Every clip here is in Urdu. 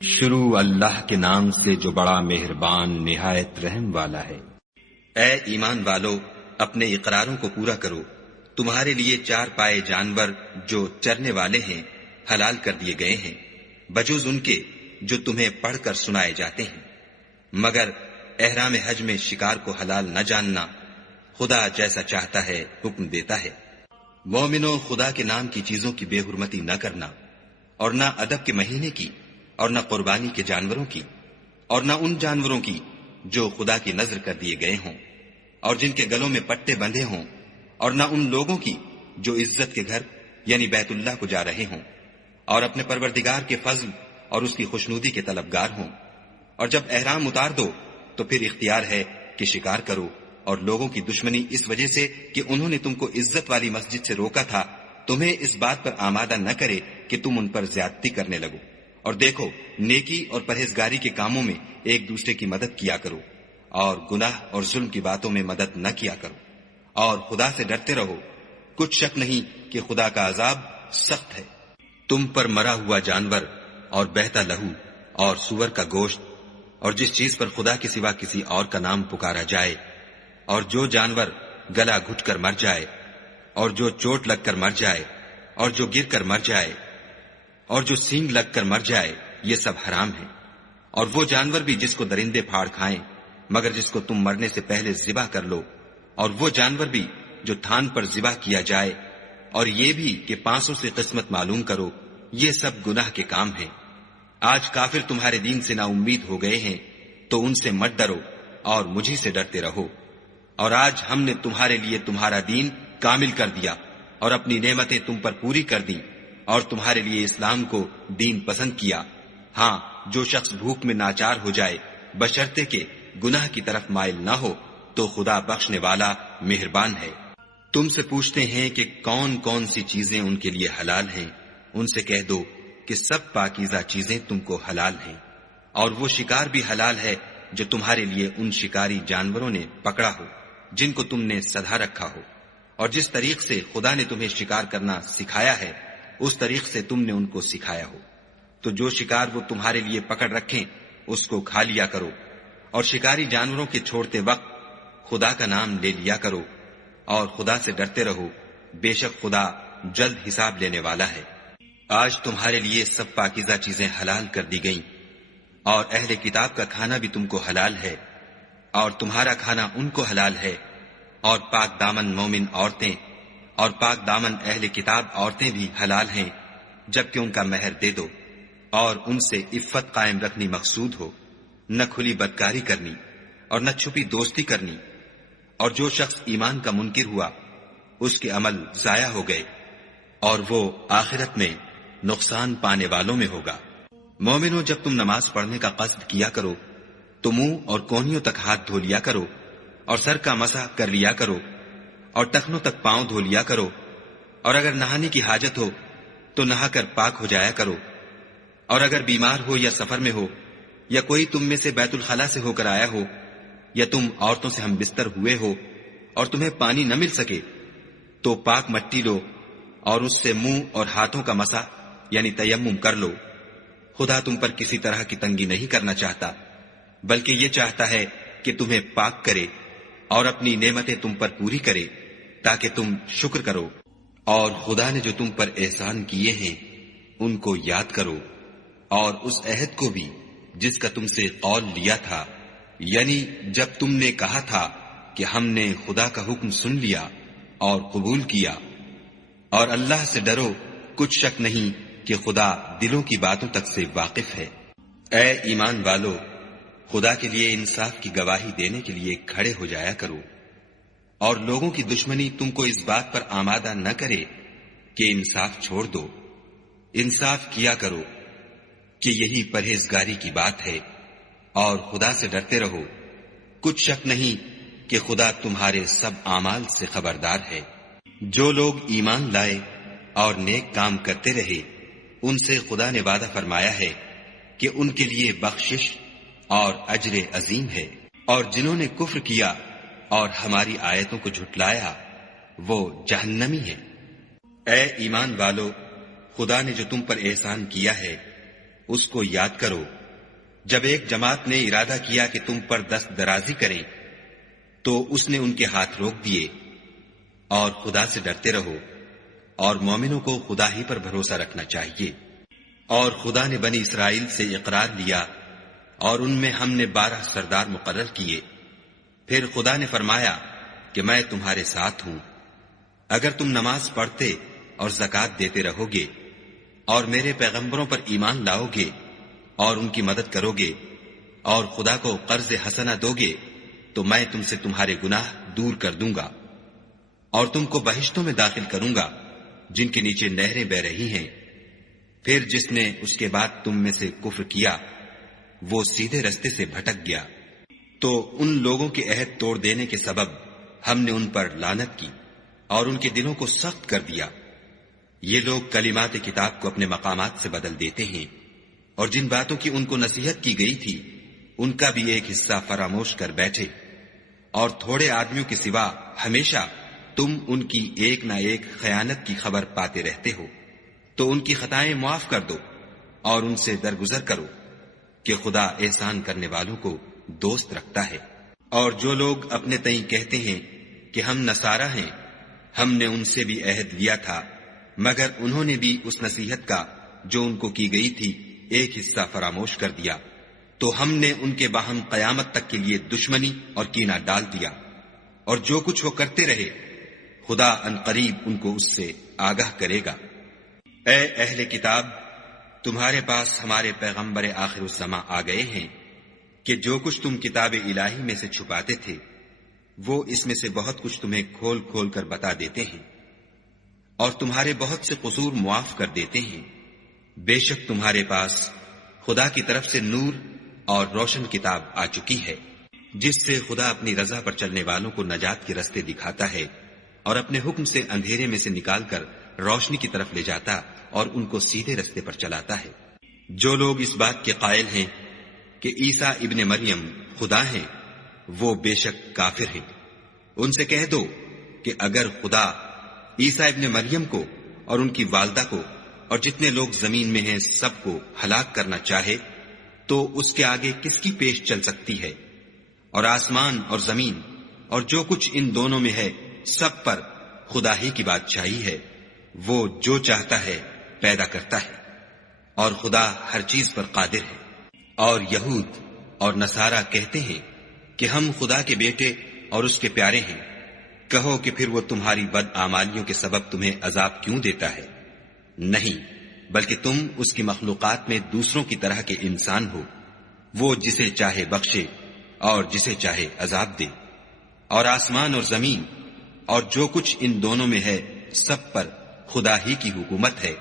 شروع اللہ کے نام سے جو بڑا مہربان نہایت رحم والا ہے۔ اے ایمان والو، اپنے اقراروں کو پورا کرو۔ تمہارے لیے چار پائے جانور جو چرنے والے ہیں حلال کر دیے گئے ہیں، بجوز ان کے جو تمہیں پڑھ کر سنائے جاتے ہیں، مگر احرام حج میں شکار کو حلال نہ جاننا، خدا جیسا چاہتا ہے حکم دیتا ہے۔ مومنو، خدا کے نام کی چیزوں کی بے حرمتی نہ کرنا، اور نہ ادب کے مہینے کی، اور نہ قربانی کے جانوروں کی، اور نہ ان جانوروں کی جو خدا کی نذر کر دیے گئے ہوں اور جن کے گلوں میں پٹے بندھے ہوں، اور نہ ان لوگوں کی جو عزت کے گھر یعنی بیت اللہ کو جا رہے ہوں اور اپنے پروردگار کے فضل اور اس کی خوشنودی کے طلبگار ہوں۔ اور جب احرام اتار دو تو پھر اختیار ہے کہ شکار کرو، اور لوگوں کی دشمنی اس وجہ سے کہ انہوں نے تم کو عزت والی مسجد سے روکا تھا تمہیں اس بات پر آمادہ نہ کرے کہ تم ان پر زیادتی کرنے لگو۔ اور دیکھو، نیکی اور پرہیزگاری کے کاموں میں ایک دوسرے کی مدد کیا کرو، اور گناہ اور ظلم کی باتوں میں مدد نہ کیا کرو، اور خدا سے ڈرتے رہو۔ کچھ شک نہیں کہ خدا کا عذاب سخت ہے۔ تم پر مرا ہوا جانور اور بہتا لہو اور سور کا گوشت اور جس چیز پر خدا کے سوا کسی اور کا نام پکارا جائے، اور جو جانور گلا گھٹ کر مر جائے، اور جو چوٹ لگ کر مر جائے، اور جو گر کر مر جائے، اور جو سینگ لگ کر مر جائے، یہ سب حرام ہے۔ اور وہ جانور بھی جس کو درندے پھاڑ کھائیں مگر جس کو تم مرنے سے پہلے ذبح کر لو، اور وہ جانور بھی جو تھان پر ذبح کیا جائے، اور یہ بھی کہ پانسوں سے قسمت معلوم کرو، یہ سب گناہ کے کام ہیں۔ آج کافر تمہارے دین سے نا امید ہو گئے ہیں تو ان سے مت ڈرو اور مجھی سے ڈرتے رہو۔ اور آج ہم نے تمہارے لیے تمہارا دین کامل کر دیا اور اپنی نعمتیں تم پر پوری کر دیں، اور تمہارے لیے اسلام کو دین پسند کیا۔ ہاں، جو شخص بھوک میں ناچار ہو جائے بشرطے کہ گناہ کی طرف مائل نہ ہو تو خدا بخشنے والا مہربان ہے۔ تم سے پوچھتے ہیں کہ کون کون سی چیزیں ان کے لیے حلال ہیں، ان سے کہہ دو کہ سب پاکیزہ چیزیں تم کو حلال ہیں، اور وہ شکار بھی حلال ہے جو تمہارے لیے ان شکاری جانوروں نے پکڑا ہو جن کو تم نے سدھا رکھا ہو، اور جس طریق سے خدا نے تمہیں شکار کرنا سکھایا ہے اس طریق سے تم نے ان کو سکھایا ہو۔ تو جو شکار وہ تمہارے لیے پکڑ رکھیں اس کو کھا لیا کرو، اور شکاری جانوروں کے چھوڑتے وقت خدا کا نام لے لیا کرو، اور خدا سے ڈرتے رہو، بے شک خدا جلد حساب لینے والا ہے۔ آج تمہارے لیے سب پاکیزہ چیزیں حلال کر دی گئیں، اور اہل کتاب کا کھانا بھی تم کو حلال ہے، اور تمہارا کھانا ان کو حلال ہے، اور پاک دامن مومن عورتیں اور پاک دامن اہل کتاب عورتیں بھی حلال ہیں جبکہ ان کا مہر دے دو، اور ان سے عفت قائم رکھنی مقصود ہو، نہ کھلی بدکاری کرنی اور نہ چھپی دوستی کرنی۔ اور جو شخص ایمان کا منکر ہوا اس کے عمل ضائع ہو گئے، اور وہ آخرت میں نقصان پانے والوں میں ہوگا۔ مومنو، جب تم نماز پڑھنے کا قصد کیا کرو تو منہ اور کونیوں تک ہاتھ دھو لیا کرو، اور سر کا مسح کر لیا کرو، اور ٹخنوں تک پاؤں دھو لیا کرو، اور اگر نہانے کی حاجت ہو تو نہا کر پاک ہو جایا کرو، اور اگر بیمار ہو یا سفر میں ہو یا کوئی تم میں سے بیت الخلا سے ہو کر آیا ہو، یا تم عورتوں سے ہم بستر ہوئے ہو اور تمہیں پانی نہ مل سکے تو پاک مٹی لو اور اس سے منہ اور ہاتھوں کا مسح یعنی تیمم کر لو۔ خدا تم پر کسی طرح کی تنگی نہیں کرنا چاہتا، بلکہ یہ چاہتا ہے کہ تمہیں پاک کرے اور اپنی نعمتیں تم پر پوری کرے تاکہ تم شکر کرو۔ اور خدا نے جو تم پر احسان کیے ہیں ان کو یاد کرو، اور اس عہد کو بھی جس کا تم سے قول لیا تھا، یعنی جب تم نے کہا تھا کہ ہم نے خدا کا حکم سن لیا اور قبول کیا۔ اور اللہ سے ڈرو، کچھ شک نہیں کہ خدا دلوں کی باتوں تک سے واقف ہے۔ اے ایمان والو، خدا کے لیے انصاف کی گواہی دینے کے لیے کھڑے ہو جایا کرو، اور لوگوں کی دشمنی تم کو اس بات پر آمادہ نہ کرے کہ انصاف چھوڑ دو۔ انصاف کیا کرو کہ یہی پرہیزگاری کی بات ہے، اور خدا سے ڈرتے رہو۔ کچھ شک نہیں کہ خدا تمہارے سب اعمال سے خبردار ہے۔ جو لوگ ایمان لائے اور نیک کام کرتے رہے ان سے خدا نے وعدہ فرمایا ہے کہ ان کے لیے بخشش اور اجر عظیم ہے، اور جنہوں نے کفر کیا اور ہماری آیتوں کو جھٹلایا وہ جہنمی ہیں۔ اے ایمان والو، خدا نے جو تم پر احسان کیا ہے اس کو یاد کرو جب ایک جماعت نے ارادہ کیا کہ تم پر دست درازی کریں تو اس نے ان کے ہاتھ روک دیے. اور خدا سے ڈرتے رہو اور مومنوں کو خدا ہی پر بھروسہ رکھنا چاہیے. اور خدا نے بنی اسرائیل سے اقرار لیا اور ان میں ہم نے 12 سردار مقرر کیے. پھر خدا نے فرمایا کہ میں تمہارے ساتھ ہوں. اگر تم نماز پڑھتے اور زکوٰۃ دیتے رہو گے اور میرے پیغمبروں پر ایمان لاؤ گے اور ان کی مدد کرو گے اور خدا کو قرض حسنہ دو گے تو میں تم سے تمہارے گناہ دور کر دوں گا اور تم کو بہشتوں میں داخل کروں گا جن کے نیچے نہریں بہ رہی ہیں. پھر جس نے اس کے بعد تم میں سے کفر کیا وہ سیدھے رستے سے بھٹک گیا. تو ان لوگوں کے عہد توڑ دینے کے سبب ہم نے ان پر لعنت کی اور ان کے دلوں کو سخت کر دیا. یہ لوگ کلمات کتاب کو اپنے مقامات سے بدل دیتے ہیں اور جن باتوں کی ان کو نصیحت کی گئی تھی ان کا بھی ایک حصہ فراموش کر بیٹھے. اور تھوڑے آدمیوں کے سوا ہمیشہ تم ان کی ایک نہ ایک خیانت کی خبر پاتے رہتے ہو. تو ان کی خطائیں معاف کر دو اور ان سے درگزر کرو کہ خدا احسان کرنے والوں کو دوست رکھتا ہے. اور جو لوگ اپنے تئیں کہتے ہیں کہ ہم نصارہ ہیں ہم نے ان سے بھی عہد لیا تھا مگر انہوں نے بھی اس نصیحت کا جو ان کو کی گئی تھی ایک حصہ فراموش کر دیا. تو ہم نے ان کے باہم قیامت تک کے لیے دشمنی اور کینہ ڈال دیا. اور جو کچھ وہ کرتے رہے خدا عنقریب ان کو اس سے آگاہ کرے گا. اے اہل کتاب تمہارے پاس ہمارے پیغمبر آخر الزماں آ گئے ہیں کہ جو کچھ تم کتاب الہی میں سے چھپاتے تھے وہ اس میں سے بہت کچھ تمہیں کھول کھول کر بتا دیتے ہیں اور تمہارے بہت سے قصور معاف کر دیتے ہیں. بے شک تمہارے پاس خدا کی طرف سے نور اور روشن کتاب آ چکی ہے جس سے خدا اپنی رضا پر چلنے والوں کو نجات کے رستے دکھاتا ہے اور اپنے حکم سے اندھیرے میں سے نکال کر روشنی کی طرف لے جاتا اور ان کو سیدھے رستے پر چلاتا ہے. جو لوگ اس بات کے قائل ہیں کہ عیسیٰ ابن مریم خدا ہیں وہ بے شک کافر ہیں. ان سے کہہ دو کہ اگر خدا عیسیٰ ابن مریم کو اور ان کی والدہ کو اور جتنے لوگ زمین میں ہیں سب کو ہلاک کرنا چاہے تو اس کے آگے کس کی پیش چل سکتی ہے. اور آسمان اور زمین اور جو کچھ ان دونوں میں ہے سب پر خدا ہی کی بادشاہی ہے. وہ جو چاہتا ہے پیدا کرتا ہے اور خدا ہر چیز پر قادر ہے. اور یہود اور نصارہ کہتے ہیں کہ ہم خدا کے بیٹے اور اس کے پیارے ہیں. کہو کہ پھر وہ تمہاری بد اعمالیوں کے سبب تمہیں عذاب کیوں دیتا ہے؟ نہیں بلکہ تم اس کی مخلوقات میں دوسروں کی طرح کے انسان ہو. وہ جسے چاہے بخشے اور جسے چاہے عذاب دے. اور آسمان اور زمین اور جو کچھ ان دونوں میں ہے سب پر خدا ہی کی حکومت ہے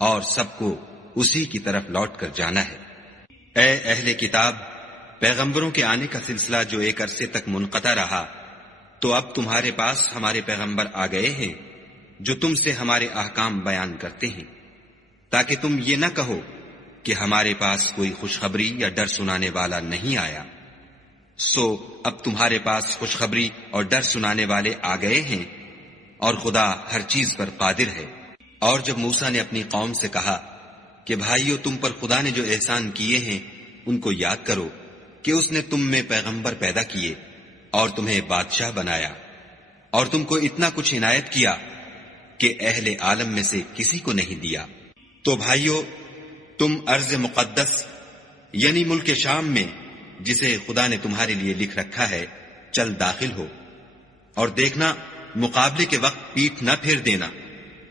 اور سب کو اسی کی طرف لوٹ کر جانا ہے. اے اہل کتاب پیغمبروں کے آنے کا سلسلہ جو ایک عرصے تک منقطع رہا تو اب تمہارے پاس ہمارے پیغمبر آ گئے ہیں جو تم سے ہمارے احکام بیان کرتے ہیں تاکہ تم یہ نہ کہو کہ ہمارے پاس کوئی خوشخبری یا ڈر سنانے والا نہیں آیا. سو اب تمہارے پاس خوشخبری اور ڈر سنانے والے آ گئے ہیں اور خدا ہر چیز پر قادر ہے. اور جب موسیٰ نے اپنی قوم سے کہا کہ بھائیو تم پر خدا نے جو احسان کیے ہیں ان کو یاد کرو کہ اس نے تم میں پیغمبر پیدا کیے اور تمہیں بادشاہ بنایا اور تم کو اتنا کچھ عنایت کیا کہ اہل عالم میں سے کسی کو نہیں دیا. تو بھائیو تم ارض مقدس یعنی ملک شام میں جسے خدا نے تمہارے لیے لکھ رکھا ہے چل داخل ہو اور دیکھنا مقابلے کے وقت پیٹھ نہ پھیر دینا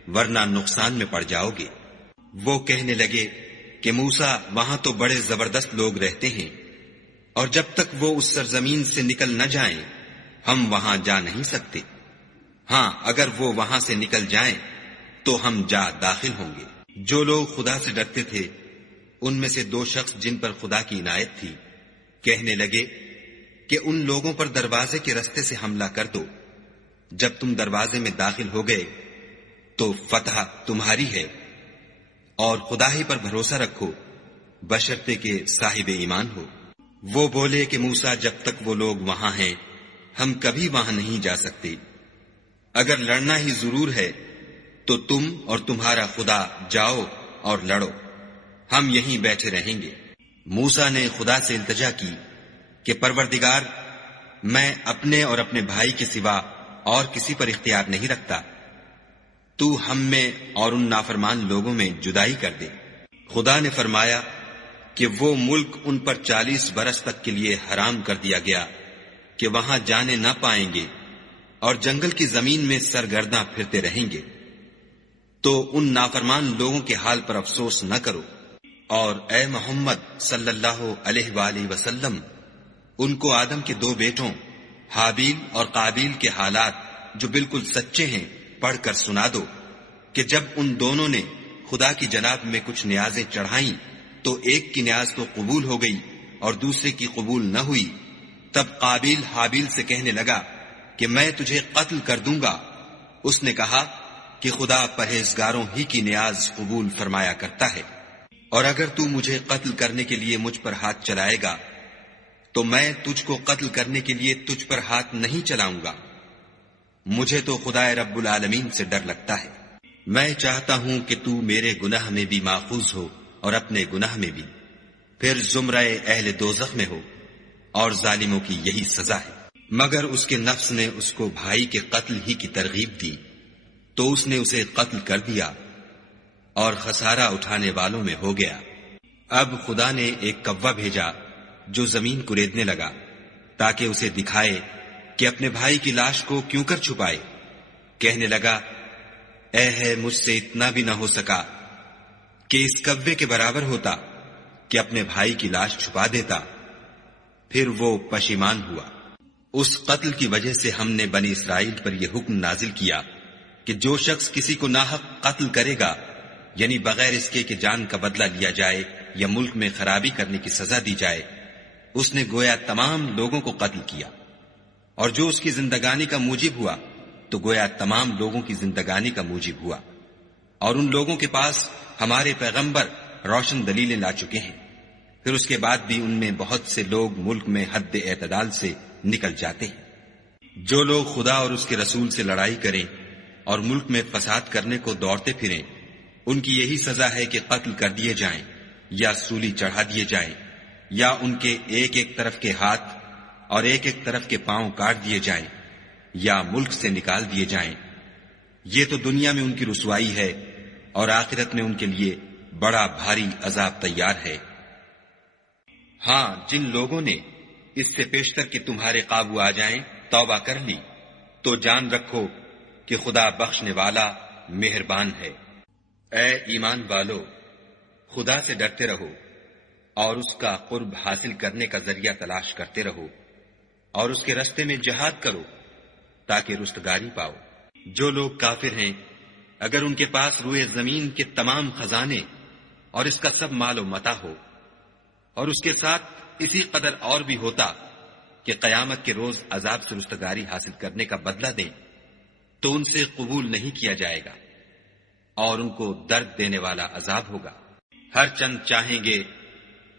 ورنہ نقصان میں پڑ جاؤ گے. وہ کہنے لگے کہ موسیٰ وہاں تو بڑے زبردست لوگ رہتے ہیں اور جب تک وہ اس سرزمین سے نکل نہ جائیں ہم وہاں جا نہیں سکتے. ہاں اگر وہ وہاں سے نکل جائیں تو ہم جا داخل ہوں گے. جو لوگ خدا سے ڈرتے تھے ان میں سے 2 شخص جن پر خدا کی عنایت تھی کہنے لگے کہ ان لوگوں پر دروازے کے رستے سے حملہ کر دو. جب تم دروازے میں داخل ہو گئے تو فتح تمہاری ہے اور خدا ہی پر بھروسہ رکھو بشرطے کہ صاحب ایمان ہو. وہ بولے کہ موسیٰ جب تک وہ لوگ وہاں ہیں ہم کبھی وہاں نہیں جا سکتے. اگر لڑنا ہی ضرور ہے تو تم اور تمہارا خدا جاؤ اور لڑو ہم یہیں بیٹھے رہیں گے۔ موسیٰ نے خدا سے التجا کی کہ پروردگار، میں اپنے اور اپنے بھائی کے سوا اور کسی پر اختیار نہیں رکھتا، تو ہم میں اور ان نافرمان لوگوں میں جدائی کر دے۔ خدا نے فرمایا کہ وہ ملک ان پر 40 برس تک کے لیے حرام کر دیا گیا کہ وہاں جانے نہ پائیں گے اور جنگل کی زمین میں سرگرداں پھرتے رہیں گے۔ تو ان نافرمان لوگوں کے حال پر افسوس نہ کرو، اور اے محمد صلی اللہ علیہ وآلہ وسلم، ان کو آدم کے 2 بیٹوں حابیل اور قابیل کے حالات جو بالکل سچے ہیں پڑھ کر سنا دو کہ جب ان دونوں نے خدا کی جناب میں کچھ نیازیں چڑھائیں تو ایک کی نیاز تو قبول ہو گئی اور دوسرے کی قبول نہ ہوئی۔ تب قابیل حابیل سے کہنے لگا کہ میں تجھے قتل کر دوں گا۔ اس نے کہا کہ خدا پرہیزگاروں ہی کی نیاز قبول فرمایا کرتا ہے، اور اگر تو مجھے قتل کرنے کے لیے مجھ پر ہاتھ چلائے گا تو میں تجھ کو قتل کرنے کے لیے تجھ پر ہاتھ نہیں چلاؤں گا۔ مجھے تو خدا رب العالمین سے ڈر لگتا ہے۔ میں چاہتا ہوں کہ تو میرے گناہ میں بھی ماخوذ ہو اور اپنے گناہ میں بھی، پھر زمرہ اہل دوزخ میں ہو، اور ظالموں کی یہی سزا ہے۔ مگر اس کے نفس نے اس کو بھائی کے قتل ہی کی ترغیب دی تو اس نے اسے قتل کر دیا اور خسارہ اٹھانے والوں میں ہو گیا۔ اب خدا نے ایک کوا بھیجا جو زمین کریدنے لگا تاکہ اسے دکھائے کہ اپنے بھائی کی لاش کو کیوں کر چھپائے۔ کہنے لگا، اے ہے مجھ سے اتنا بھی نہ ہو سکا کہ اس کوے کے برابر ہوتا کہ اپنے بھائی کی لاش چھپا دیتا۔ پھر وہ پشیمان ہوا۔ اس قتل کی وجہ سے ہم نے بنی اسرائیل پر یہ حکم نازل کیا کہ جو شخص کسی کو ناحق قتل کرے گا، یعنی بغیر اس کے کہ جان کا بدلہ لیا جائے یا ملک میں خرابی کرنے کی سزا دی جائے، اس نے گویا تمام لوگوں کو قتل کیا، اور جو اس کی زندگانی کا موجب ہوا تو گویا تمام لوگوں کی زندگانی کا موجب ہوا۔ اور ان لوگوں کے پاس ہمارے پیغمبر روشن دلیلیں لا چکے ہیں، پھر اس کے بعد بھی ان میں بہت سے لوگ ملک میں حد اعتدال سے نکل جاتے ہیں۔ جو لوگ خدا اور اس کے رسول سے لڑائی کریں اور ملک میں فساد کرنے کو دوڑتے پھریں، ان کی یہی سزا ہے کہ قتل کر دیے جائیں یا سولی چڑھا دیے جائیں، یا ان کے ایک ایک طرف کے ہاتھ اور ایک ایک طرف کے پاؤں کاٹ دیے جائیں یا ملک سے نکال دیے جائیں۔ یہ تو دنیا میں ان کی رسوائی ہے، اور آخرت میں ان کے لیے بڑا بھاری عذاب تیار ہے۔ ہاں، جن لوگوں نے اس سے پیشتر کہ تمہارے قابو آ جائیں توبہ کر لی تو جان رکھو کہ خدا بخشنے والا مہربان ہے۔ اے ایمان والو، خدا سے ڈرتے رہو اور اس کا قرب حاصل کرنے کا ذریعہ تلاش کرتے رہو، اور اس کے رستے میں جہاد کرو تاکہ رستگاری پاؤ۔ جو لوگ کافر ہیں، اگر ان کے پاس روئے زمین کے تمام خزانے اور اس کا سب مال و متاع ہو، اور اس کے ساتھ اسی قدر اور بھی ہوتا کہ قیامت کے روز عذاب سے رستگاری حاصل کرنے کا بدلہ دیں، تو ان سے قبول نہیں کیا جائے گا، اور ان کو درد دینے والا عذاب ہوگا۔ ہر چند چاہیں گے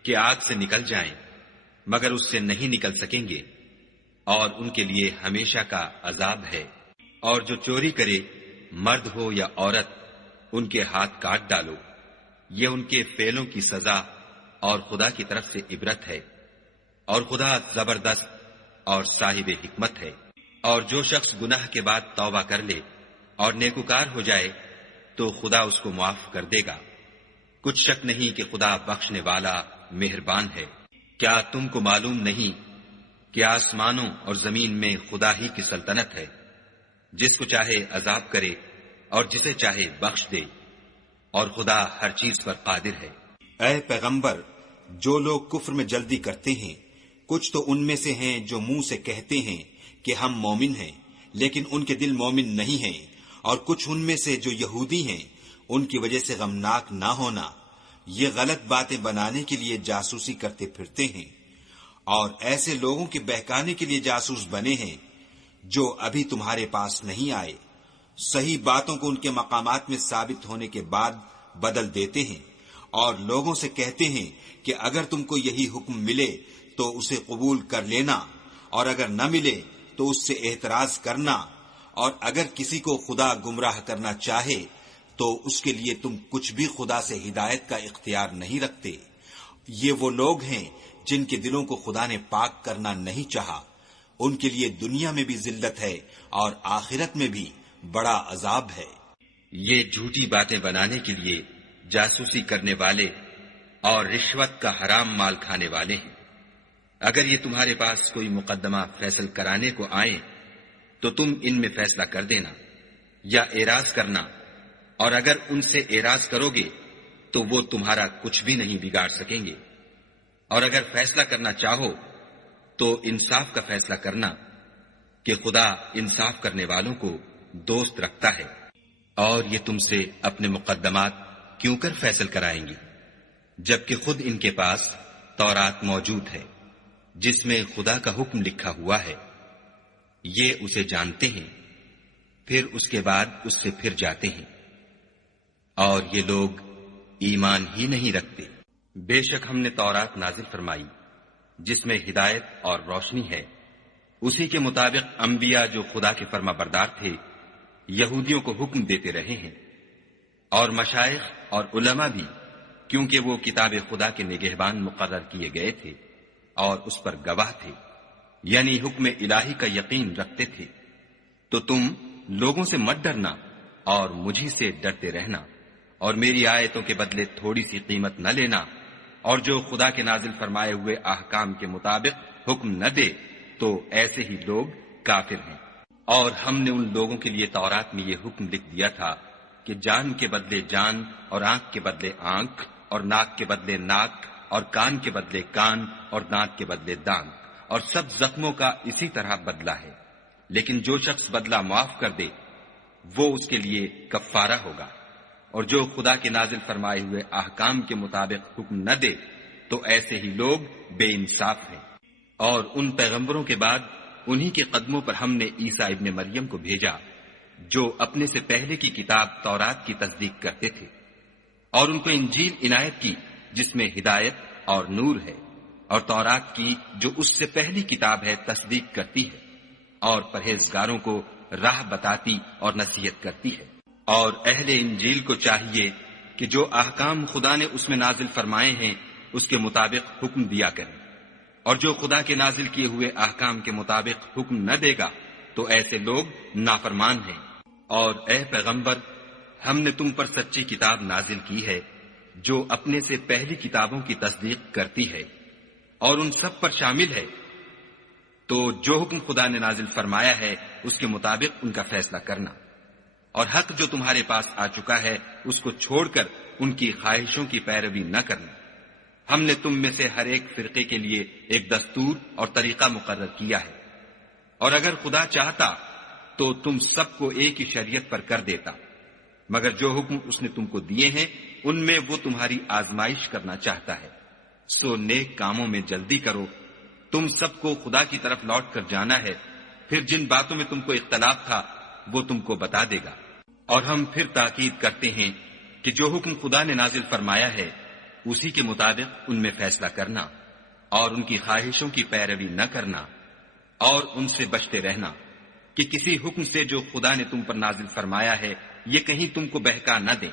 کہ آگ سے نکل جائیں، مگر اس سے نہیں نکل سکیں گے، اور ان کے لیے ہمیشہ کا عذاب ہے۔ اور جو چوری کرے، مرد ہو یا عورت، ان کے ہاتھ کاٹ ڈالو۔ یہ ان کے فعلوں کی سزا اور خدا کی طرف سے عبرت ہے، اور خدا زبردست اور صاحب حکمت ہے۔ اور جو شخص گناہ کے بعد توبہ کر لے اور نیکوکار ہو جائے تو خدا اس کو معاف کر دے گا۔ کچھ شک نہیں کہ خدا بخشنے والا مہربان ہے۔ کیا تم کو معلوم نہیں کہ آسمانوں اور زمین میں خدا ہی کی سلطنت ہے، جس کو چاہے عذاب کرے اور جسے چاہے بخش دے، اور خدا ہر چیز پر قادر ہے۔ اے پیغمبر، جو لوگ کفر میں جلدی کرتے ہیں، کچھ تو ان میں سے ہیں جو منہ سے کہتے ہیں کہ ہم مومن ہیں، لیکن ان کے دل مومن نہیں ہیں، اور کچھ ان میں سے جو یہودی ہیں، ان کی وجہ سے غمناک نہ ہونا، یہ غلط باتیں بنانے کے لیے جاسوسی کرتے پھرتے ہیں، اور ایسے لوگوں کے بہکانے کے لیے جاسوس بنے ہیں جو ابھی تمہارے پاس نہیں آئے، صحیح باتوں کو ان کے مقامات میں ثابت ہونے کے بعد بدل دیتے ہیں، اور لوگوں سے کہتے ہیں کہ اگر تم کو یہی حکم ملے تو اسے قبول کر لینا، اور اگر نہ ملے تو اس سے اعتراض کرنا، اور اگر کسی کو خدا گمراہ کرنا چاہے تو اس کے لیے تم کچھ بھی خدا سے ہدایت کا اختیار نہیں رکھتے۔ یہ وہ لوگ ہیں جن کے دلوں کو خدا نے پاک کرنا نہیں چاہا، ان کے لیے دنیا میں بھی ذلت ہے اور آخرت میں بھی بڑا عذاب ہے۔ یہ جھوٹی باتیں بنانے کے لیے جاسوسی کرنے والے اور رشوت کا حرام مال کھانے والے ہیں۔ اگر یہ تمہارے پاس کوئی مقدمہ فیصل کرانے کو آئیں تو تم ان میں فیصلہ کر دینا یا اعراض کرنا، اور اگر ان سے اعراض کرو گے تو وہ تمہارا کچھ بھی نہیں بگاڑ سکیں گے، اور اگر فیصلہ کرنا چاہو تو انصاف کا فیصلہ کرنا کہ خدا انصاف کرنے والوں کو دوست رکھتا ہے۔ اور یہ تم سے اپنے مقدمات کیوں کر فیصل کرائیں گے جبکہ خود ان کے پاس تورات موجود ہے جس میں خدا کا حکم لکھا ہوا ہے۔ یہ اسے جانتے ہیں، پھر اس کے بعد اس سے پھر جاتے ہیں، اور یہ لوگ ایمان ہی نہیں رکھتے۔ بے شک ہم نے تورات نازل فرمائی جس میں ہدایت اور روشنی ہے، اسی کے مطابق انبیاء جو خدا کے فرما بردار تھے یہودیوں کو حکم دیتے رہے ہیں، اور مشائخ اور علماء بھی، کیونکہ وہ کتاب خدا کے نگہبان مقرر کیے گئے تھے اور اس پر گواہ تھے، یعنی حکم الہی کا یقین رکھتے تھے۔ تو تم لوگوں سے مت ڈرنا اور مجھی سے ڈرتے رہنا، اور میری آیتوں کے بدلے تھوڑی سی قیمت نہ لینا، اور جو خدا کے نازل فرمائے ہوئے احکام کے مطابق حکم نہ دے تو ایسے ہی لوگ کافر ہیں۔ اور ہم نے ان لوگوں کے لیے تورات میں یہ حکم لکھ دیا تھا کہ جان کے بدلے جان، اور آنکھ کے بدلے آنکھ، اور ناک کے بدلے ناک، اور کان کے بدلے کان، اور دانت کے بدلے دانت، اور سب زخموں کا اسی طرح بدلہ ہے۔ لیکن جو شخص بدلہ معاف کر دے وہ اس کے لیے کفارہ ہوگا، اور جو خدا کے نازل فرمائے ہوئے احکام کے مطابق حکم نہ دے تو ایسے ہی لوگ بے انصاف ہیں۔ اور ان پیغمبروں کے بعد انہی کے قدموں پر ہم نے عیسیٰ ابن مریم کو بھیجا جو اپنے سے پہلے کی کتاب تورات کی تصدیق کرتے تھے، اور ان کو انجیل عنایت کی جس میں ہدایت اور نور ہے، اور تورات کی جو اس سے پہلی کتاب ہے تصدیق کرتی ہے، اور پرہیزگاروں کو راہ بتاتی اور نصیحت کرتی ہے۔ اور اہل انجیل کو چاہیے کہ جو احکام خدا نے اس میں نازل فرمائے ہیں اس کے مطابق حکم دیا کریں، اور جو خدا کے نازل کیے ہوئے احکام کے مطابق حکم نہ دے گا تو ایسے لوگ نافرمان ہیں۔ اور اے پیغمبر، ہم نے تم پر سچی کتاب نازل کی ہے جو اپنے سے پہلی کتابوں کی تصدیق کرتی ہے اور ان سب پر شامل ہے، تو جو حکم خدا نے نازل فرمایا ہے اس کے مطابق ان کا فیصلہ کرنا، اور حق جو تمہارے پاس آ چکا ہے اس کو چھوڑ کر ان کی خواہشوں کی پیروی نہ کرنا۔ ہم نے تم میں سے ہر ایک فرقے کے لیے ایک دستور اور طریقہ مقرر کیا ہے، اور اگر خدا چاہتا تو تم سب کو ایک ہی شریعت پر کر دیتا، مگر جو حکم اس نے تم کو دیے ہیں ان میں وہ تمہاری آزمائش کرنا چاہتا ہے۔ سو نیک کاموں میں جلدی کرو، تم سب کو خدا کی طرف لوٹ کر جانا ہے، پھر جن باتوں میں تم کو اختلاف تھا وہ تم کو بتا دے گا۔ اور ہم پھر تاکید کرتے ہیں کہ جو حکم خدا نے نازل فرمایا ہے اسی کے مطابق ان میں فیصلہ کرنا، اور ان کی خواہشوں کی پیروی نہ کرنا، اور ان سے بچتے رہنا کہ کسی حکم سے جو خدا نے تم پر نازل فرمایا ہے یہ کہیں تم کو بہکا نہ دیں۔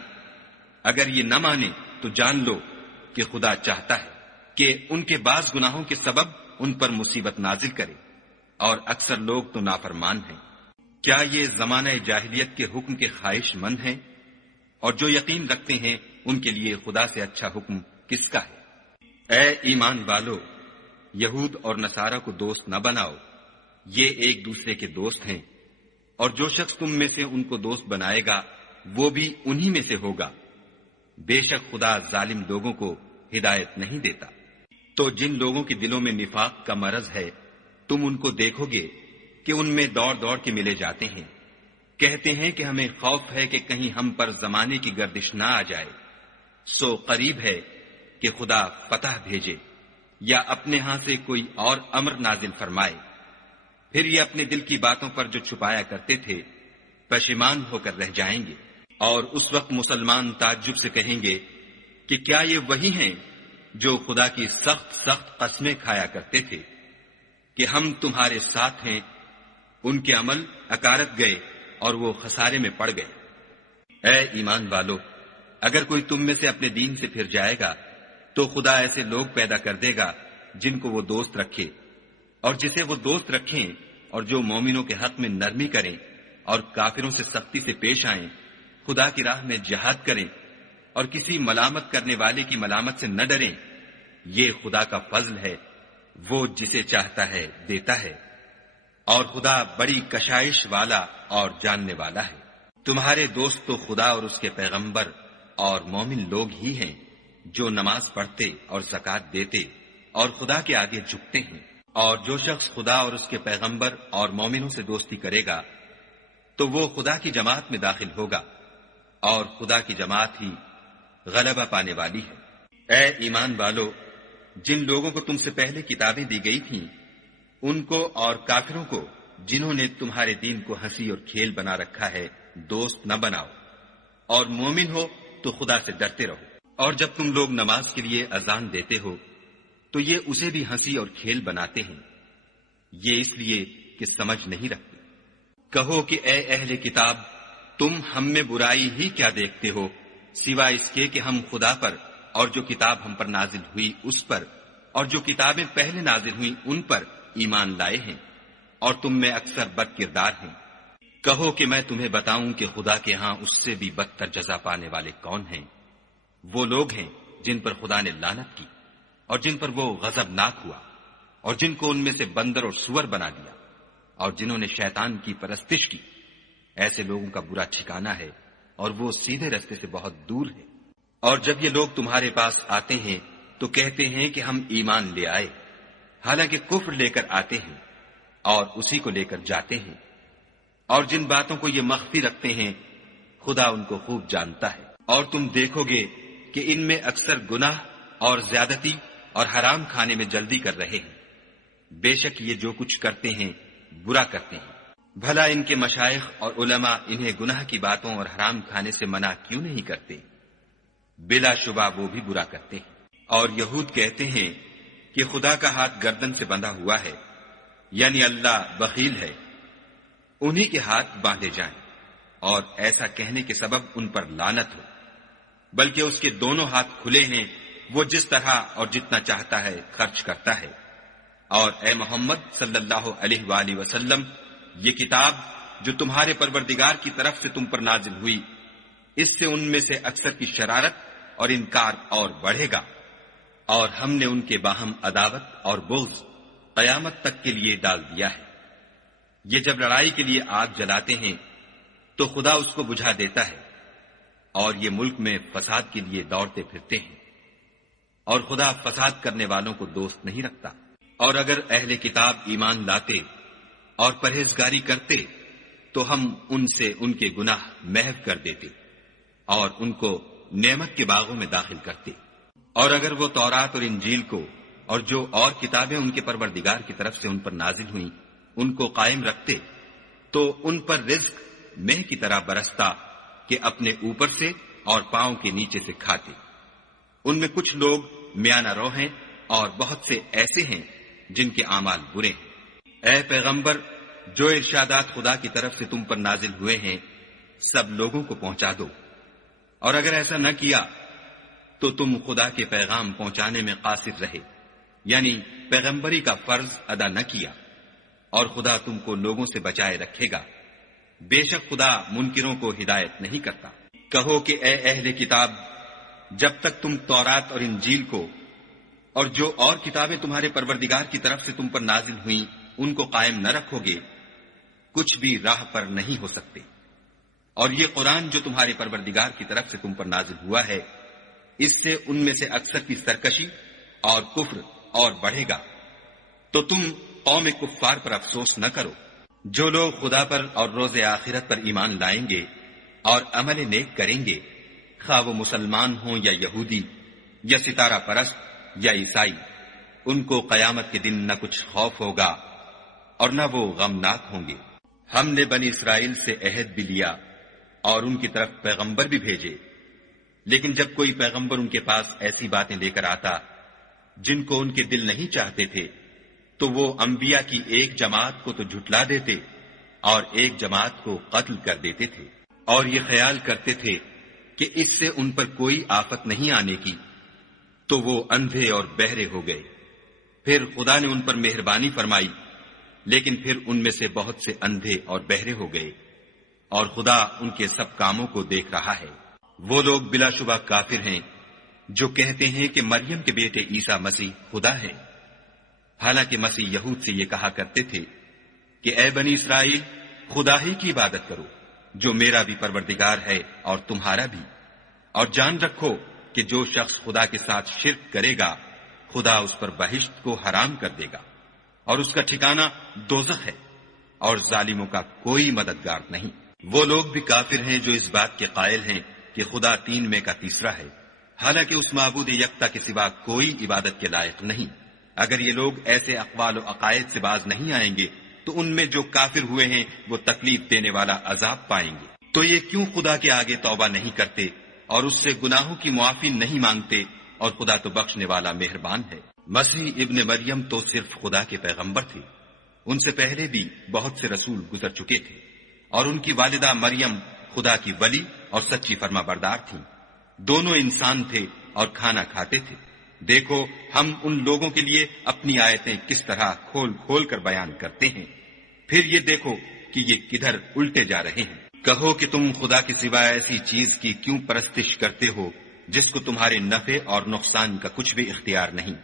اگر یہ نہ مانے تو جان لو کہ خدا چاہتا ہے کہ ان کے بعض گناہوں کے سبب ان پر مصیبت نازل کرے، اور اکثر لوگ تو نافرمان ہیں۔ کیا یہ زمانہ جاہلیت کے حکم کے خواہش مند ہیں؟ اور جو یقین رکھتے ہیں ان کے لیے خدا سے اچھا حکم کس کا ہے؟ اے ایمان والو، یہود اور نصارہ کو دوست نہ بناؤ، یہ ایک دوسرے کے دوست ہیں، اور جو شخص تم میں سے ان کو دوست بنائے گا وہ بھی انہی میں سے ہوگا۔ بے شک خدا ظالم لوگوں کو ہدایت نہیں دیتا۔ تو جن لوگوں کے دلوں میں نفاق کا مرض ہے تم ان کو دیکھو گے کہ ان میں دوڑ دوڑ کے ملے جاتے ہیں، کہتے ہیں کہ ہمیں خوف ہے کہ کہیں ہم پر زمانے کی گردش نہ آ جائے۔ سو قریب ہے کہ خدا فتح بھیجے یا اپنے ہاں سے کوئی اور امر نازل فرمائے، پھر یہ اپنے دل کی باتوں پر جو چھپایا کرتے تھے پشیمان ہو کر رہ جائیں گے۔ اور اس وقت مسلمان تعجب سے کہیں گے کہ کیا یہ وہی ہیں جو خدا کی سخت سخت قسمیں کھایا کرتے تھے کہ ہم تمہارے ساتھ ہیں؟ ان کے عمل اکارت گئے اور وہ خسارے میں پڑ گئے۔ اے ایمان والو، اگر کوئی تم میں سے اپنے دین سے پھر جائے گا تو خدا ایسے لوگ پیدا کر دے گا جن کو وہ دوست رکھے، اور جسے وہ دوست رکھیں، اور جو مومنوں کے حق میں نرمی کریں اور کافروں سے سختی سے پیش آئیں، خدا کی راہ میں جہاد کریں اور کسی ملامت کرنے والے کی ملامت سے نہ ڈریں۔ یہ خدا کا فضل ہے، وہ جسے چاہتا ہے دیتا ہے، اور خدا بڑی کشائش والا اور جاننے والا ہے۔ تمہارے دوست تو خدا اور اس کے پیغمبر اور مومن لوگ ہی ہیں جو نماز پڑھتے اور زکوٰۃ دیتے اور خدا کے آگے جھکتے ہیں، اور جو شخص خدا اور اس کے پیغمبر اور مومنوں سے دوستی کرے گا تو وہ خدا کی جماعت میں داخل ہوگا، اور خدا کی جماعت ہی غلبہ پانے والی ہے۔ اے ایمان والو، جن لوگوں کو تم سے پہلے کتابیں دی گئی تھیں ان کو اور کافروں کو جنہوں نے تمہارے دین کو ہنسی اور کھیل بنا رکھا ہے دوست نہ بناؤ، اور مومن ہو تو خدا سے ڈرتے رہو۔ اور جب تم لوگ نماز کے لیے اذان دیتے ہو تو یہ اسے بھی ہنسی اور کھیل بناتے ہیں، یہ اس لیے کہ سمجھ نہیں رکھتے۔ کہو کہ اے اہل کتاب، تم ہم میں برائی ہی کیا دیکھتے ہو سوائے اس کے کہ ہم خدا پر اور جو کتاب ہم پر نازل ہوئی اس پر اور جو کتابیں پہلے نازل ہوئی ان پر ایمان لائے ہیں، اور تم میں اکثر بد کردار ہیں۔ کہو کہ میں تمہیں بتاؤں کہ خدا کے ہاں اس سے بھی بدتر جزا پانے والے کون ہیں؟ وہ لوگ ہیں جن پر خدا نے لعنت کی اور جن پر وہ غضبناک ہوا، اور جن کو ان میں سے بندر اور سور بنا دیا، اور جنہوں نے شیطان کی پرستش کی۔ ایسے لوگوں کا برا ٹھکانہ ہے اور وہ سیدھے رستے سے بہت دور ہے۔ اور جب یہ لوگ تمہارے پاس آتے ہیں تو کہتے ہیں کہ ہم ایمان لے آئے، حالانکہ کفر لے کر آتے ہیں اور اسی کو لے کر جاتے ہیں، اور جن باتوں کو یہ مخفی رکھتے ہیں خدا ان کو خوب جانتا ہے۔ اور تم دیکھو گے کہ ان میں اکثر گناہ اور زیادتی اور حرام کھانے میں جلدی کر رہے ہیں۔ بے شک یہ جو کچھ کرتے ہیں برا کرتے ہیں۔ بھلا ان کے مشائخ اور علماء انہیں گناہ کی باتوں اور حرام کھانے سے منع کیوں نہیں کرتے؟ بلا شبہ وہ بھی برا کرتے ہیں۔ اور یہود کہتے ہیں کہ خدا کا ہاتھ گردن سے بندھا ہوا ہے، یعنی اللہ بخیل ہے، انہی کے ہاتھ باندھے جائیں، اور ایسا کہنے کے سبب ان پر لعنت ہو، بلکہ اس کے دونوں ہاتھ کھلے ہیں، وہ جس طرح اور جتنا چاہتا ہے خرچ کرتا ہے۔ اور اے محمد صلی اللہ علیہ وآلہ وسلم، یہ کتاب جو تمہارے پروردگار کی طرف سے تم پر نازل ہوئی، اس سے ان میں سے اکثر کی شرارت اور انکار اور بڑھے گا، اور ہم نے ان کے باہم عداوت اور بغض قیامت تک کے لیے ڈال دیا ہے۔ یہ جب لڑائی کے لیے آگ جلاتے ہیں تو خدا اس کو بجھا دیتا ہے، اور یہ ملک میں فساد کے لیے دوڑتے پھرتے ہیں، اور خدا فساد کرنے والوں کو دوست نہیں رکھتا۔ اور اگر اہل کتاب ایمان لاتے اور پرہیزگاری کرتے تو ہم ان سے ان کے گناہ محو کر دیتے اور ان کو نعمت کے باغوں میں داخل کرتے۔ اور اگر وہ تورات اور انجیل کو اور جو اور کتابیں ان کے پروردگار کی طرف سے ان پر نازل ہوئیں ان کو قائم رکھتے تو ان پر رزق مہ کی طرح برستا کہ اپنے اوپر سے اور پاؤں کے نیچے سے کھاتے۔ ان میں کچھ لوگ میانہ رو ہیں اور بہت سے ایسے ہیں جن کے اعمال برے ہیں۔ اے پیغمبر، جو ارشادات خدا کی طرف سے تم پر نازل ہوئے ہیں سب لوگوں کو پہنچا دو، اور اگر ایسا نہ کیا تو تم خدا کے پیغام پہنچانے میں قاصر رہے، یعنی پیغمبری کا فرض ادا نہ کیا، اور خدا تم کو لوگوں سے بچائے رکھے گا۔ بے شک خدا منکروں کو ہدایت نہیں کرتا۔ کہو کہ اے اہل کتاب، جب تک تم تورات اور انجیل کو اور جو اور کتابیں تمہارے پروردگار کی طرف سے تم پر نازل ہوئیں ان کو قائم نہ رکھو گے کچھ بھی راہ پر نہیں ہو سکتے۔ اور یہ قرآن جو تمہارے پروردگار کی طرف سے تم پر نازل ہوا ہے اس سے ان میں سے اکثر کی سرکشی اور کفر اور بڑھے گا، تو تم قوم کفار پر افسوس نہ کرو۔ جو لوگ خدا پر اور روز آخرت پر ایمان لائیں گے اور عمل نیک کریں گے، خواہ وہ مسلمان ہوں یا یہودی یا ستارہ پرست یا عیسائی، ان کو قیامت کے دن نہ کچھ خوف ہوگا اور نہ وہ غمناک ہوں گے۔ ہم نے بنی اسرائیل سے عہد بھی لیا اور ان کی طرف پیغمبر بھی بھیجے، لیکن جب کوئی پیغمبر ان کے پاس ایسی باتیں لے کر آتا جن کو ان کے دل نہیں چاہتے تھے تو وہ انبیاء کی ایک جماعت کو تو جھٹلا دیتے اور ایک جماعت کو قتل کر دیتے تھے۔ اور یہ خیال کرتے تھے کہ اس سے ان پر کوئی آفت نہیں آنے کی، تو وہ اندھے اور بہرے ہو گئے۔ پھر خدا نے ان پر مہربانی فرمائی، لیکن پھر ان میں سے بہت سے اندھے اور بہرے ہو گئے، اور خدا ان کے سب کاموں کو دیکھ رہا ہے۔ وہ لوگ بلا شبہ کافر ہیں جو کہتے ہیں کہ مریم کے بیٹے عیسیٰ مسیح خدا ہے، حالانکہ مسیح یہود سے یہ کہا کرتے تھے کہ اے بنی اسرائیل، خدا ہی کی عبادت کرو جو میرا بھی پروردگار ہے اور تمہارا بھی، اور جان رکھو کہ جو شخص خدا کے ساتھ شرک کرے گا خدا اس پر بہشت کو حرام کر دے گا، اور اس کا ٹھکانہ دوزخ ہے، اور ظالموں کا کوئی مددگار نہیں۔ وہ لوگ بھی کافر ہیں جو اس بات کے قائل ہیں کہ خدا تین میں کا تیسرا ہے، حالانکہ اس معبود یکتا کے سوا کوئی عبادت کے لائق نہیں۔ اگر یہ لوگ ایسے اقوال و عقائد سے باز نہیں آئیں گے تو ان میں جو کافر ہوئے ہیں وہ تکلیف دینے والا عذاب پائیں گے۔ تو یہ کیوں خدا کے آگے توبہ نہیں کرتے اور اس سے گناہوں کی معافی نہیں مانگتے، اور خدا تو بخشنے والا مہربان ہے۔ مسیح ابن مریم تو صرف خدا کے پیغمبر تھے، ان سے پہلے بھی بہت سے رسول گزر چکے تھے، اور ان کی والدہ مریم خدا کی ولی اور سچی فرما بردار تھیں۔ دونوں انسان تھے اور کھانا کھاتے تھے۔ دیکھو ہم ان لوگوں کے لیے اپنی آیتیں کس طرح کھول کھول کر بیان کرتے ہیں، پھر یہ دیکھو کہ یہ کدھر الٹے جا رہے ہیں۔ کہو کہ تم خدا کے سوا ایسی چیز کی کیوں پرستش کرتے ہو جس کو تمہارے نفع اور نقصان کا کچھ بھی اختیار نہیں،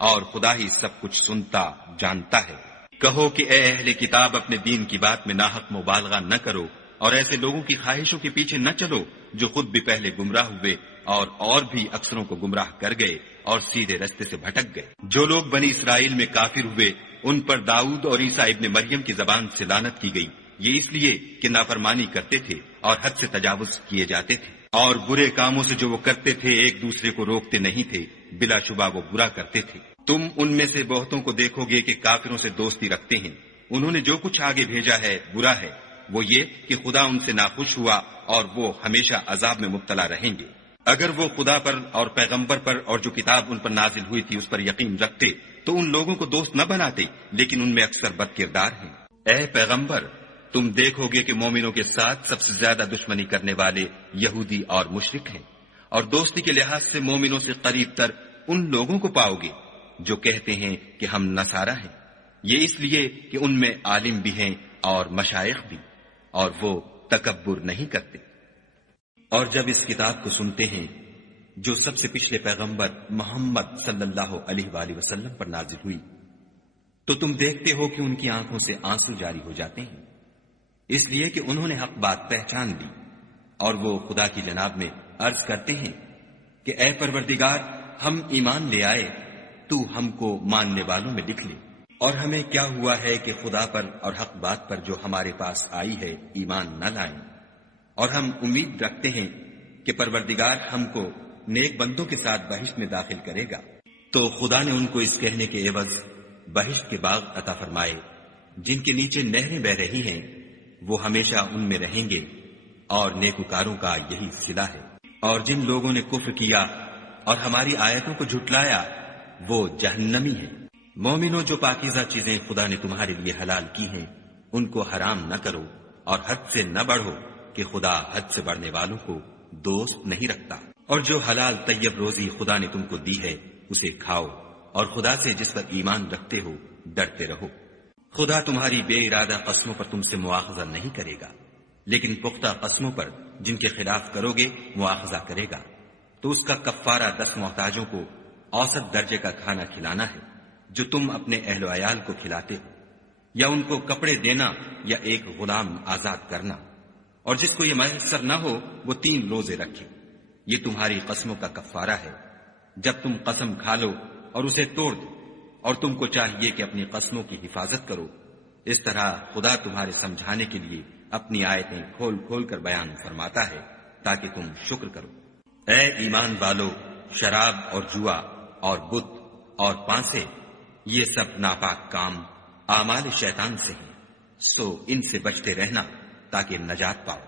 اور خدا ہی سب کچھ سنتا جانتا ہے۔ کہو کہ اے اہل کتاب، اپنے دین کی بات میں ناحق مبالغہ نہ کرو، اور ایسے لوگوں کی خواہشوں کے پیچھے نہ چلو جو خود بھی پہلے گمراہ ہوئے اور بھی اکثروں کو گمراہ کر گئے اور سیدھے رستے سے بھٹک گئے۔ جو لوگ بنی اسرائیل میں کافر ہوئے ان پر داؤد اور عیسیٰ ابن مریم کی زبان سے لعنت کی گئی، یہ اس لیے کہ نافرمانی کرتے تھے اور حد سے تجاوز کیے جاتے تھے، اور برے کاموں سے جو وہ کرتے تھے ایک دوسرے کو روکتے نہیں تھے، بلا شبہ وہ برا کرتے تھے۔ تم ان میں سے بہتوں کو دیکھو گے کہ کافروں سے دوستی رکھتے ہیں، انہوں نے جو کچھ آگے بھیجا ہے برا ہے، وہ یہ کہ خدا ان سے ناخوش ہوا اور وہ ہمیشہ عذاب میں مبتلا رہیں گے۔ اگر وہ خدا پر اور پیغمبر پر اور جو کتاب ان پر نازل ہوئی تھی اس پر یقین رکھتے تو ان لوگوں کو دوست نہ بناتے، لیکن ان میں اکثر بد کردار ہیں۔ اے پیغمبر، تم دیکھو گے کہ مومنوں کے ساتھ سب سے زیادہ دشمنی کرنے والے یہودی اور مشرک ہیں، اور دوستی کے لحاظ سے مومنوں سے قریب تر ان لوگوں کو پاؤ گے جو کہتے ہیں کہ ہم نصارہ ہیں، یہ اس لیے کہ ان میں عالم بھی ہیں اور مشائخ بھی، اور وہ تکبر نہیں کرتے۔ اور جب اس کتاب کو سنتے ہیں جو سب سے پچھلے پیغمبر محمد صلی اللہ علیہ وآلہ وسلم پر نازل ہوئی، تو تم دیکھتے ہو کہ ان کی آنکھوں سے آنسو جاری ہو جاتے ہیں، اس لیے کہ انہوں نے حق بات پہچان لی، اور وہ خدا کی جناب میں عرض کرتے ہیں کہ اے پروردگار، ہم ایمان لے آئے، تو ہم کو ماننے والوں میں لکھ لے۔ اور ہمیں کیا ہوا ہے کہ خدا پر اور حق بات پر جو ہمارے پاس آئی ہے ایمان نہ لائیں، اور ہم امید رکھتے ہیں کہ پروردگار ہم کو نیک بندوں کے ساتھ بہشت میں داخل کرے گا۔ تو خدا نے ان کو اس کہنے کے عوض بہشت کے باغ عطا فرمائے جن کے نیچے نہریں بہ رہی ہیں، وہ ہمیشہ ان میں رہیں گے، اور نیکوکاروں کا یہی صلہ ہے۔ اور جن لوگوں نے کفر کیا اور ہماری آیتوں کو جھٹلایا وہ جہنمی ہیں۔ مومنوں، جو پاکیزہ چیزیں خدا نے تمہارے لیے حلال کی ہیں ان کو حرام نہ کرو، اور حد سے نہ بڑھو کہ خدا حد سے بڑھنے والوں کو دوست نہیں رکھتا۔ اور جو حلال طیب روزی خدا نے تم کو دی ہے اسے کھاؤ، اور خدا سے جس پر ایمان رکھتے ہو ڈرتے رہو۔ خدا تمہاری بے ارادہ قسموں پر تم سے مواخذہ نہیں کرے گا، لیکن پختہ قسموں پر جن کے خلاف کرو گے مواخذہ کرے گا، تو اس کا کفارہ 10 محتاجوں کو اوسط درجے کا کھانا کھلانا ہے جو تم اپنے اہل و عیال کو کھلاتے ہو، یا ان کو کپڑے دینا یا ایک غلام آزاد کرنا، اور جس کو یہ میسر نہ ہو وہ 3 روزے رکھے۔ یہ تمہاری قسموں کا کفارہ ہے جب تم قسم کھا لو اور اسے توڑ دو، اور تم کو چاہیے کہ اپنی قسموں کی حفاظت کرو۔ اس طرح خدا تمہارے سمجھانے کے لیے اپنی آیتیں کھول کھول کر بیان فرماتا ہے تاکہ تم شکر کرو۔ اے ایمان والو، شراب اور جوا اور بت اور پانسے، یہ سب ناپاک کام اعمال شیطان سے ہیں، سو ان سے بچتے رہنا تاکہ نجات پاؤ۔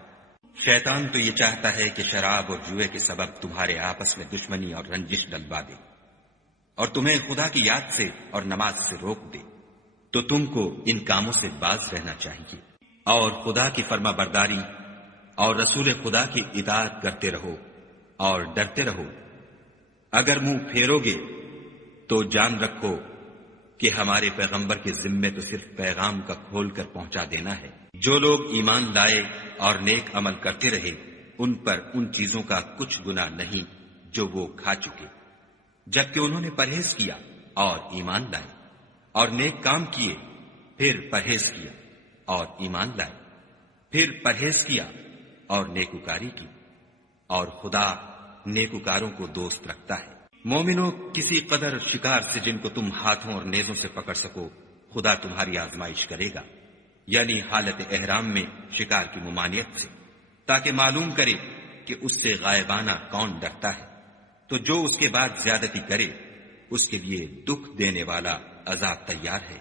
شیطان تو یہ چاہتا ہے کہ شراب اور جوئے کے سبب تمہارے آپس میں دشمنی اور رنجش ڈلوا دے، اور تمہیں خدا کی یاد سے اور نماز سے روک دے، تو تم کو ان کاموں سے باز رہنا چاہیے، اور خدا کی فرما برداری اور رسول خدا کی اطاعت کرتے رہو اور ڈرتے رہو۔ اگر منہ پھیرو گے تو جان رکھو کہ ہمارے پیغمبر کے ذمے تو صرف پیغام کا کھول کر پہنچا دینا ہے۔ جو لوگ ایمان لائے اور نیک عمل کرتے رہے ان پر ان چیزوں کا کچھ گناہ نہیں جو وہ کھا چکے، جبکہ انہوں نے پرہیز کیا اور ایمان لائے، اور نیک کام کیے، پھر پرہیز کیا اور ایمان لائے، پھر پرہیز کیا اور نیکوکاری کی، اور خدا نیکوکاروں کو دوست رکھتا ہے۔ مومنوں، کسی قدر شکار سے جن کو تم ہاتھوں اور نیزوں سے پکڑ سکو خدا تمہاری آزمائش کرے گا، یعنی حالت احرام میں شکار کی ممانعت سے، تاکہ معلوم کرے کہ اس سے غائبانہ کون ڈرتا ہے، تو جو اس کے بعد زیادتی کرے اس کے لیے دکھ دینے والا عذاب تیار ہے۔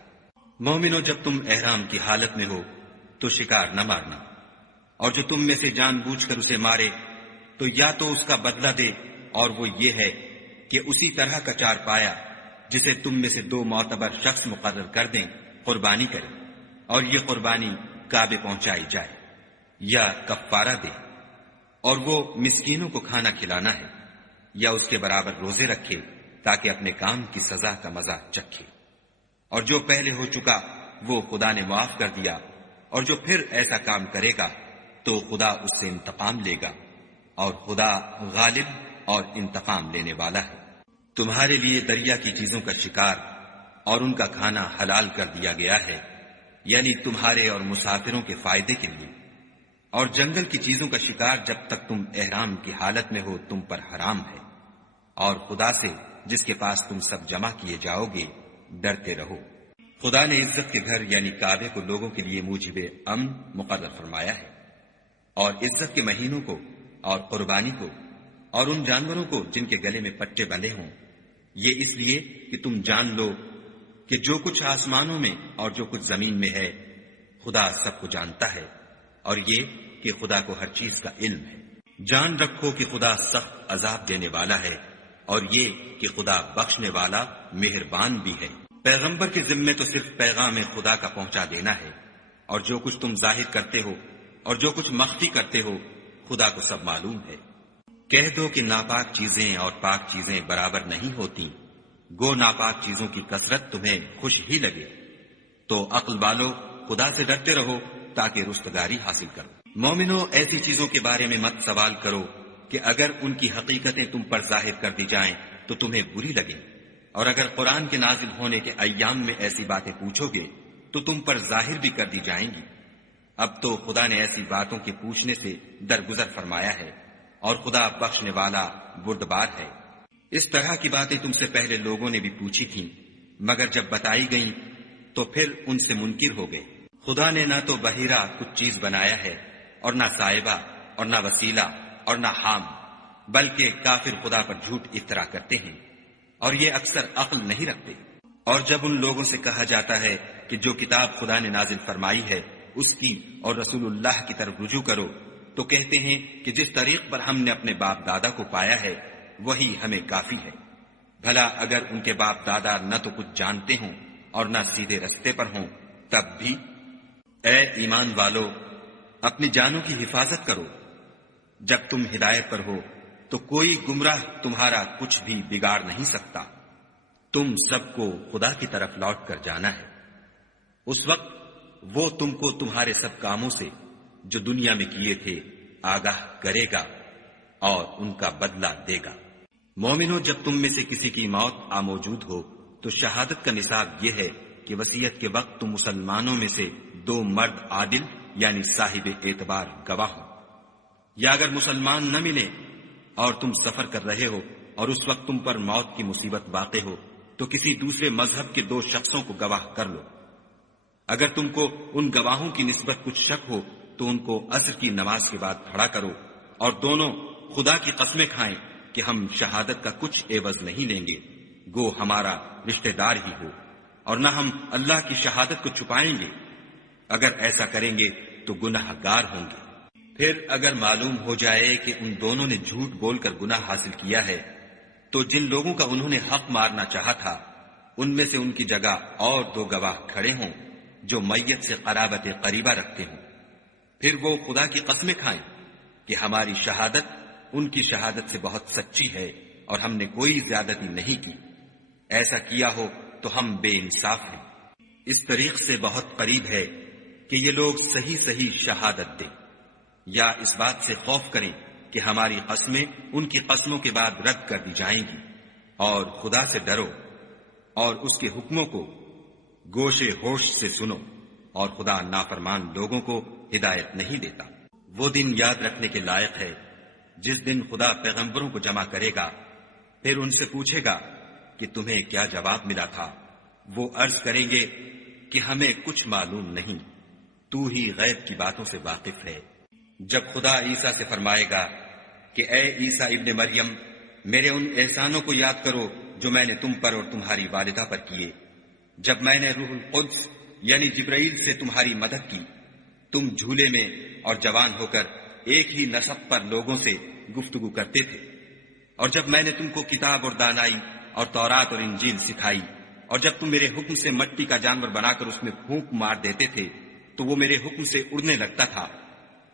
مومنوں، جب تم احرام کی حالت میں ہو تو شکار نہ مارنا، اور جو تم میں سے جان بوجھ کر اسے مارے تو یا تو اس کا بدلہ دے، اور وہ یہ ہے کہ اسی طرح کا چار پایا جسے تم میں سے 2 معتبر شخص مقرر کر دیں قربانی کرے، اور یہ قربانی کعبے پہنچائی جائے، یا کفارہ دے، اور وہ مسکینوں کو کھانا کھلانا ہے، یا اس کے برابر روزے رکھے تاکہ اپنے کام کی سزا کا مزہ چکھے۔ اور جو پہلے ہو چکا وہ خدا نے معاف کر دیا، اور جو پھر ایسا کام کرے گا تو خدا اس سے انتقام لے گا، اور خدا غالب اور انتقام لینے والا ہے۔ تمہارے لیے دریا کی چیزوں کا شکار اور ان کا کھانا حلال کر دیا گیا ہے، یعنی تمہارے اور مسافروں کے فائدے کے لیے، اور جنگل کی چیزوں کا شکار جب تک تم احرام کی حالت میں ہو تم پر حرام ہے، اور خدا سے جس کے پاس تم سب جمع کیے جاؤ گے ڈرتے رہو۔ خدا نے عزت کے گھر یعنی کعبے کو لوگوں کے لیے موجب امن مقرر فرمایا ہے، اور عزت کے مہینوں کو اور قربانی کو اور ان جانوروں کو جن کے گلے میں پٹے بندھے ہوں، یہ اس لیے کہ تم جان لو کہ جو کچھ آسمانوں میں اور جو کچھ زمین میں ہے خدا سب کو جانتا ہے، اور یہ کہ خدا کو ہر چیز کا علم ہے۔ جان رکھو کہ خدا سخت عذاب دینے والا ہے، اور یہ کہ خدا بخشنے والا مہربان بھی ہے۔ پیغمبر کے ذمے تو صرف پیغام خدا کا پہنچا دینا ہے، اور جو کچھ تم ظاہر کرتے ہو اور جو کچھ مخفی کرتے ہو خدا کو سب معلوم ہے۔ کہہ دو کہ ناپاک چیزیں اور پاک چیزیں برابر نہیں ہوتی، گو ناپاک چیزوں کی کثرت تمہیں خوش ہی لگے، تو عقل والو خدا سے ڈرتے رہو تاکہ رستگاری حاصل کرو۔ مومنو، ایسی چیزوں کے بارے میں مت سوال کرو کہ اگر ان کی حقیقتیں تم پر ظاہر کر دی جائیں تو تمہیں بری لگیں، اور اگر قرآن کے نازل ہونے کے ایام میں ایسی باتیں پوچھو گے تو تم پر ظاہر بھی کر دی جائیں گی۔ اب تو خدا نے ایسی باتوں کے پوچھنے سے درگزر فرمایا ہے، اور خدا بخشنے والا بردبار ہے۔ اس طرح کی باتیں تم سے پہلے لوگوں نے بھی پوچھی تھیں، مگر جب بتائی گئیں تو پھر ان سے منکر ہو گئے۔ خدا نے نہ تو بحیرہ کچھ چیز بنایا ہے، اور نہ صاحبہ، اور نہ وسیلہ، اور نہ حام، بلکہ کافر خدا پر جھوٹ افطرا کرتے ہیں، اور یہ اکثر عقل نہیں رکھتے۔ اور جب ان لوگوں سے کہا جاتا ہے کہ جو کتاب خدا نے نازل فرمائی ہے اس کی اور رسول اللہ کی طرف رجوع کرو، تو کہتے ہیں کہ جس طریق پر ہم نے اپنے باپ دادا کو پایا ہے وہی ہمیں کافی ہے۔ بھلا اگر ان کے باپ دادا نہ تو کچھ جانتے ہوں اور نہ سیدھے رستے پر ہوں تب بھی؟ اے ایمان والو، اپنی جانوں کی حفاظت کرو۔ جب تم ہدایت پر ہو تو کوئی گمراہ تمہارا کچھ بھی بگاڑ نہیں سکتا۔ تم سب کو خدا کی طرف لوٹ کر جانا ہے، اس وقت وہ تم کو تمہارے سب کاموں سے جو دنیا میں کیے تھے آگاہ کرے گا اور ان کا بدلہ دے گا۔ مومنو، جب تم میں سے کسی کی موت آ موجود ہو تو شہادت کا نصاب یہ ہے کہ وصیت کے وقت تم مسلمانوں میں سے 2 مرد عادل یعنی صاحب اعتبار گواہ ہو، یا اگر مسلمان نہ ملے اور تم سفر کر رہے ہو اور اس وقت تم پر موت کی مصیبت واقع ہو تو کسی دوسرے مذہب کے 2 شخصوں کو گواہ کر لو۔ اگر تم کو ان گواہوں کی نسبت کچھ شک ہو تو ان کو عصر کی نماز کے بعد کھڑا کرو، اور دونوں خدا کی قسمیں کھائیں کہ ہم شہادت کا کچھ عوض نہیں لیں گے، گو ہمارا رشتہ دار ہی ہو، اور نہ ہم اللہ کی شہادت کو چھپائیں گے۔ اگر ایسا کریں گے تو گناہ گار ہوں گے۔ پھر اگر معلوم ہو جائے کہ ان دونوں نے جھوٹ بول کر گناہ حاصل کیا ہے تو جن لوگوں کا انہوں نے حق مارنا چاہا تھا ان میں سے ان کی جگہ اور 2 گواہ کھڑے ہوں جو میت سے قرابت قریبہ رکھتے ہوں، پھر وہ خدا کی قسمیں کھائیں کہ ہماری شہادت ان کی شہادت سے بہت سچی ہے اور ہم نے کوئی زیادتی نہیں کی۔ ایسا کیا ہو تو ہم بے انصاف ہیں۔ اس طریق سے بہت قریب ہے کہ یہ لوگ صحیح صحیح شہادت دیں، یا اس بات سے خوف کریں کہ ہماری قسمیں ان کی قسموں کے بعد رد کر دی جائیں گی، اور خدا سے ڈرو اور اس کے حکموں کو گوشے ہوش سے سنو، اور خدا نافرمان لوگوں کو ہدایت نہیں دیتا۔ وہ دن یاد رکھنے کے لائق ہے جس دن خدا پیغمبروں کو جمع کرے گا، پھر ان سے پوچھے گا کہ تمہیں کیا جواب ملا تھا۔ وہ عرض کریں گے کہ ہمیں کچھ معلوم نہیں، تو ہی غیب کی باتوں سے واقف ہے۔ جب خدا عیسیٰ سے فرمائے گا کہ اے عیسیٰ ابن مریم، میرے ان احسانوں کو یاد کرو جو میں نے تم پر اور تمہاری والدہ پر کیے، جب میں نے روح القدس یعنی جبرائیل سے تمہاری مدد کی، تم جھولے میں اور جوان ہو کر ایک ہی نسب پر لوگوں سے گفتگو کرتے تھے، اور جب میں نے تم کو کتاب اور دانائی اور تورات اور انجیل سکھائی، اور جب تم میرے حکم سے مٹی کا جانور بنا کر اس میں پھونک مار دیتے تھے تو وہ میرے حکم سے اڑنے لگتا تھا،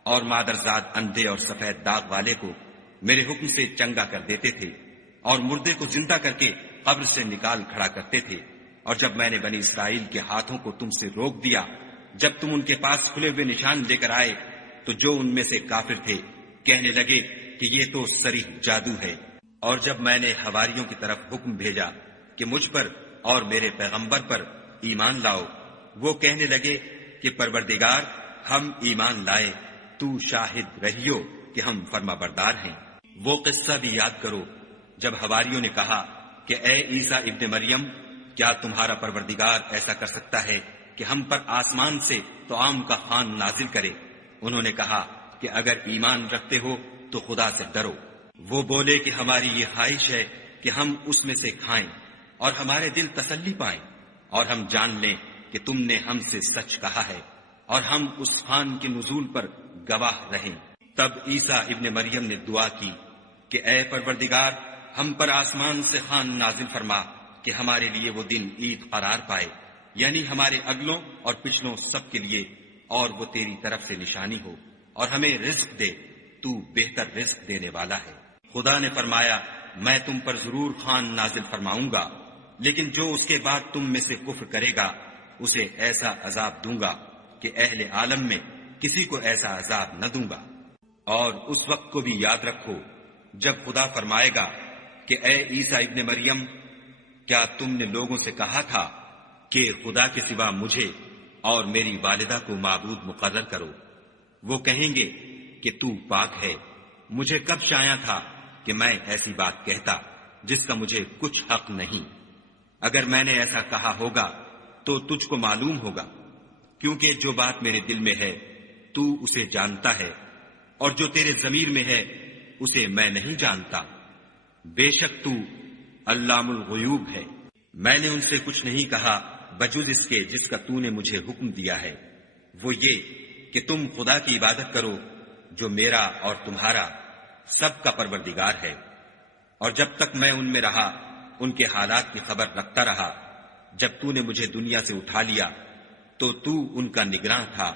اور مادرزاد اندھے اور سفید داغ والے کو میرے حکم سے چنگا کر دیتے تھے، اور مردے کو زندہ کر کے قبر سے نکال کھڑا کرتے تھے، اور جب میں نے بنی اسرائیل کے ہاتھوں کو تم سے روک دیا جب تم ان کے پاس کھلے ہوئے نشان لے کر آئے، تو جو ان میں سے کافر تھے کہنے لگے کہ یہ تو صریح جادو ہے۔ اور جب میں نے حواریوں کی طرف حکم بھیجا کہ مجھ پر اور میرے پیغمبر پر ایمان لاؤ، وہ کہنے لگے کہ پروردگار، ہم ایمان لائے، تو شاہد رہیو کہ ہم فرما بردار ہیں۔ وہ قصہ بھی یاد کرو جب حواریوں نے کہا کہ اے عیسیٰ ابن مریم، کیا تمہارا پروردگار ایسا کر سکتا ہے کہ ہم پر آسمان سے طعام کا خوان نازل کرے؟ انہوں نے کہا کہ اگر ایمان رکھتے ہو تو خدا سے ڈرو۔ وہ بولے کہ ہماری یہ خواہش ہے کہ ہم اس میں سے کھائیں اور ہمارے دل تسلی پائیں، اور ہم جان لیں کہ تم نے ہم سے سچ کہا ہے، اور ہم اس خوان کے نزول پر گواہ رہیں۔ تب عیسیٰ ابن مریم نے دعا کی کہ اے پروردگار، ہم پر آسمان سے خوان نازل فرما کہ ہمارے لیے وہ دن عید قرار پائے، یعنی ہمارے اگلوں اور پچھلوں سب کے لیے، اور وہ تیری طرف سے نشانی ہو، اور ہمیں رزق دے، تو بہتر رزق دینے والا ہے۔ خدا نے فرمایا، میں تم پر ضرور خوان نازل فرماؤں گا، لیکن جو اس کے بعد تم میں سے کفر کرے گا اسے ایسا عذاب دوں گا کہ اہل عالم میں کسی کو ایسا عذاب نہ دوں گا۔ اور اس وقت کو بھی یاد رکھو جب خدا فرمائے گا کہ اے عیسیٰ ابن مریم، کیا تم نے لوگوں سے کہا تھا کہ خدا کے سوا مجھے اور میری والدہ کو معبود مقرر کرو؟ وہ کہیں گے کہ تو پاک ہے، مجھے کب شایع تھا کہ میں ایسی بات کہتا جس کا مجھے کچھ حق نہیں۔ اگر میں نے ایسا کہا ہوگا تو تجھ کو معلوم ہوگا، کیونکہ جو بات میرے دل میں ہے تو اسے جانتا ہے، اور جو تیرے ضمیر میں ہے اسے میں نہیں جانتا۔ بے شک تو علام الغیوب ہے۔ میں نے ان سے کچھ نہیں کہا بجز اس کے جس کا تو نے مجھے حکم دیا ہے، وہ یہ کہ تم خدا کی عبادت کرو جو میرا اور تمہارا سب کا پروردگار ہے۔ اور جب تک میں ان میں رہا ان کے حالات کی خبر رکھتا رہا۔ جب تو نے مجھے دنیا سے اٹھا لیا تو تو ان کا نگراں تھا،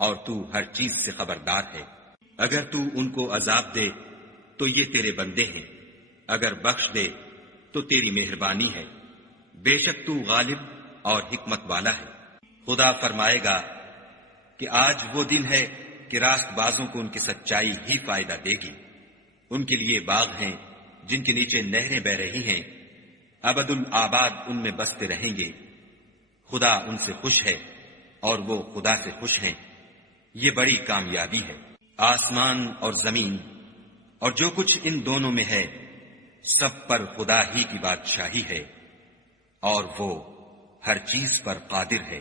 اور تو ہر چیز سے خبردار ہے۔ اگر تو ان کو عذاب دے تو یہ تیرے بندے ہیں، اگر بخش دے تو تیری مہربانی ہے، بے شک تو غالب اور حکمت والا ہے۔ خدا فرمائے گا کہ آج وہ دن ہے کہ راست بازوں کو ان کی سچائی ہی فائدہ دے گی۔ ان کے لیے باغ ہیں جن کے نیچے نہریں بہ رہی ہیں، ابد الآباد ان میں بستے رہیں گے۔ خدا ان سے خوش ہے اور وہ خدا سے خوش ہیں، یہ بڑی کامیابی ہے۔ آسمان اور زمین اور جو کچھ ان دونوں میں ہے سب پر خدا ہی کی بادشاہی ہے، اور وہ ہر چیز پر قادر ہے۔